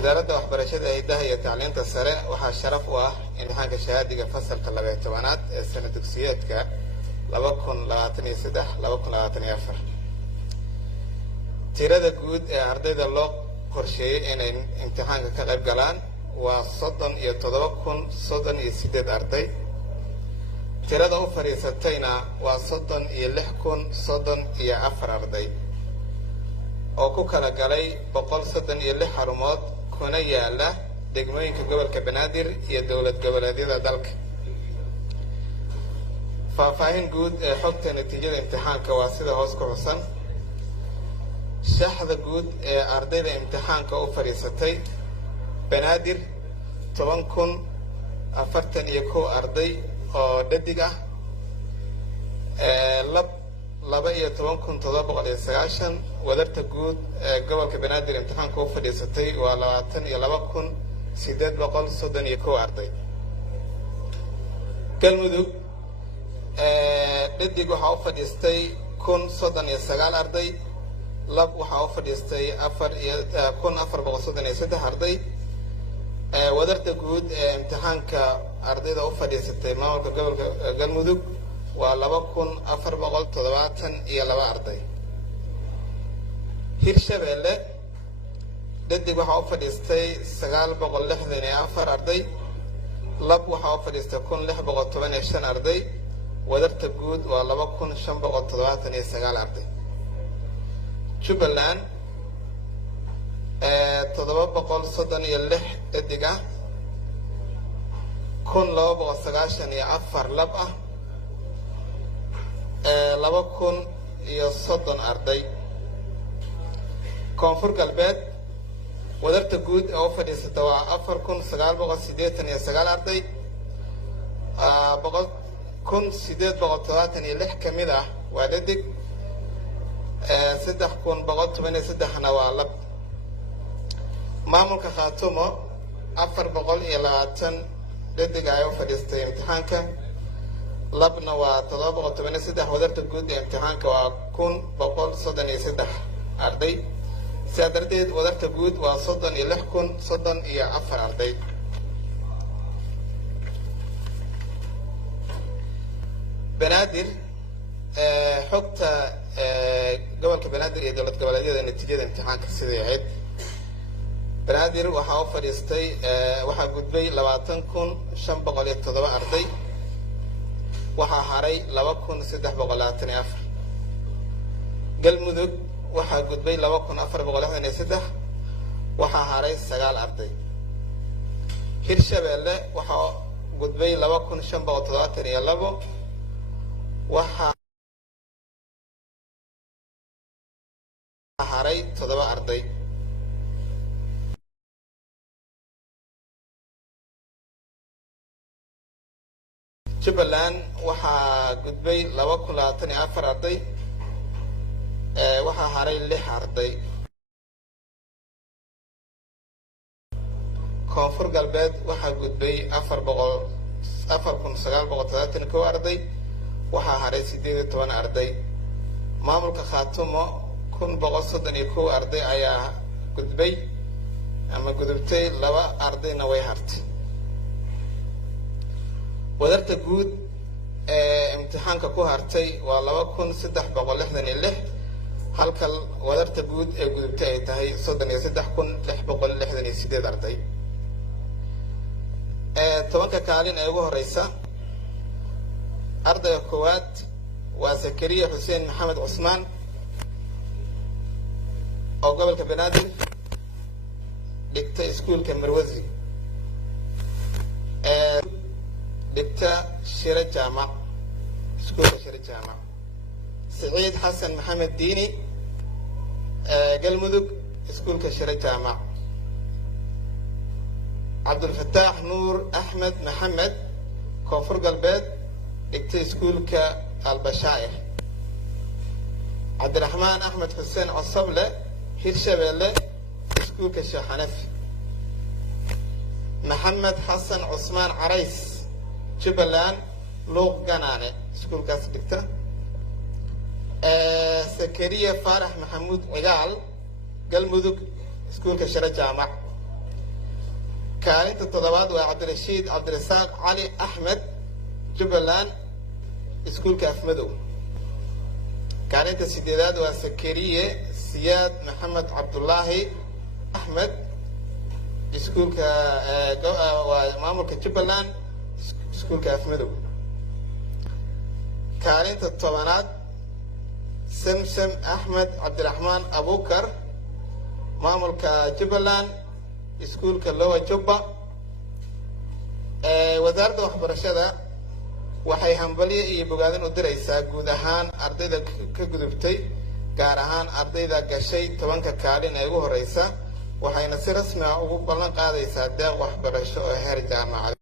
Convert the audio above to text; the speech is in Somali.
wasaaradda waxbarashada hay'adaha iyo tacliinta sare waxaa sharaf u ah imtixaanka shahaadiga fasalka 12aad ee sano dugsiyeedka 2023-2024 tirada guud ee ardayda loo qorsheeyay inay imtixaanka ka qayb galaan waa 37,038 arday. tirada u fariisatayna waa 36,034 arday oo ku kala galay 136 xarumood kuna yaala degmooyinka gobolka Banaadir iyo dowlad goboleedyada dalka. faahfaahin guud ee xogta natiijada imtixaanka waa sida hoos ku xusan. shaxda guud ee ardayda imtixaanka u fariisatay Banaadir 10,041 arday oo dhadig ah, lab 12,790. wadarta guud ee gobolka Banaadir imtixaanka u fadhiisatay waa 22,831 arday. Galmudug dhadig waxaa u fadhiistay 1,039 arday, lab waxaa u fadhiistay 4,433 arday. wadarta guud ee imtixaanka ardayda u fadhiisatay maamulka gobolka Galmudug waa 2,472 arday. Hirshabelle dhadig waxaa u fadhiistay 964 arday, lab waxaa u fadhiistay 1,615 arday. wadarta guud waa 2,579 arday. Jubbaland 736 dhadig ah, 1,294 lab ah, 2,030 arday. Koonfur Galbeed wadarta guud ee u fadhiisata waa 4,989 arday, 1,876 ka mid ah waa dhadig, 3,113na waa lab. maamulka Khaatumo 420 dhadig ay u fadhiistay imtixaanka, labna waa 713. wadarta guud ee imtixaanka waa 1,133 arday. sidaa darteed wadarta guud waa 36,034 arday. Banaadir xogta gobolka Banaadir iyo dowlad goboleedyada natiijada imtixaanka sidii ahayd. Banaadir waxaa u fadhiistay waxaa gudbay 20,507 arday, waxaa haray 2,324. Galmudug waxaa gudbay 2,463, waxaa haray 9 arday. Hirshabelle waxaa gudbay 2,572, waxaa haray 7 arday. Jubbaland waxaa gudbay 2,024 arday, waxaa haray 6 arday. Koonfur Galbeed waxaa gudbay 4,931 arday, waxaa haray 18 arday. maamulka Khaatumo 1,131 arday ayaa gudbay ama gudubtay, 2 ardayna way hartay. wadarta guud ee imtixaanka ku hartay waa 2,366, halka wadarta guud ee gudubtay ay tahay 33,668 arday. 10 kaalin ee ugu horeysa ardayga koowaad waa Zakariya Xuseen Maxamed Cusmaan oo gobolka Banaadir dhigta iskuulka Marwazi. dhigta Shira Jaamac iskuulka Shira Jaamac. Saciid Xasan Maxamed Diini Galmudug iskuulka Shira Jaamac. Cabdulfataax Nuur Axmed Maxamed Koonfur Galbeed dhigta iskuulka Albashaa'ir. Cabdiraxmaan Axmed Xuseen Cosable Hirshabelle iskuulka Sheekh Xanafi. Maxamed Xasan Cusmaan Carays Jubbaland Luuq Ganaane iskuulkaas dhigta. Zakariya Faarax Maxamuud Cigaal Galmudug iskuulka Shira Jaamac. كارنت التضباط وعبد الرشيد عبد الرزاق علي أحمد جبلان سكول كافمدو. كارنت السديدات وسكرية سياد محمد عبد الله أحمد سكول ومامور كجبلان سكول كافمدو. كارنت الطبانات سمسم أحمد عبد الرحمن أبو بكر مامور كجبلان سكول كلوا جبا. وزارة وحبرشة waxay hambaliye iyo bogaadin u diraysaa guud ahaan ardayda ka gudubtay gaar ahaan ardayda gashay 10ka kaalin ee ugu horeysa waxayna si rasmi ah ugu ballan qaadaysaa deeq waxbarasho oo heer jaamacadeed.